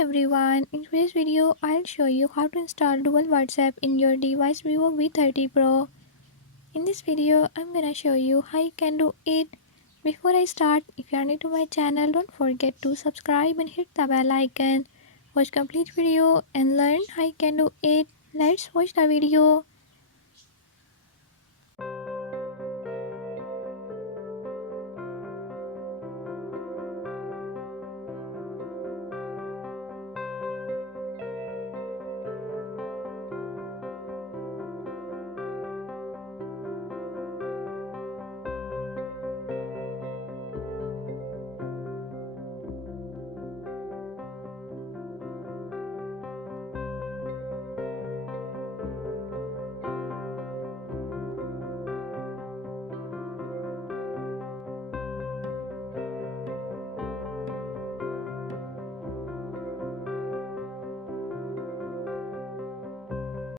everyone, in today's video I'll show you how to install dual WhatsApp in your device Vivo V30 Pro. In this video I'm gonna show you how you can do it. Before I start, if you are new to my channel, don't forget to subscribe and hit the bell icon. Watch complete video and learn how you can do it. Let's watch the video.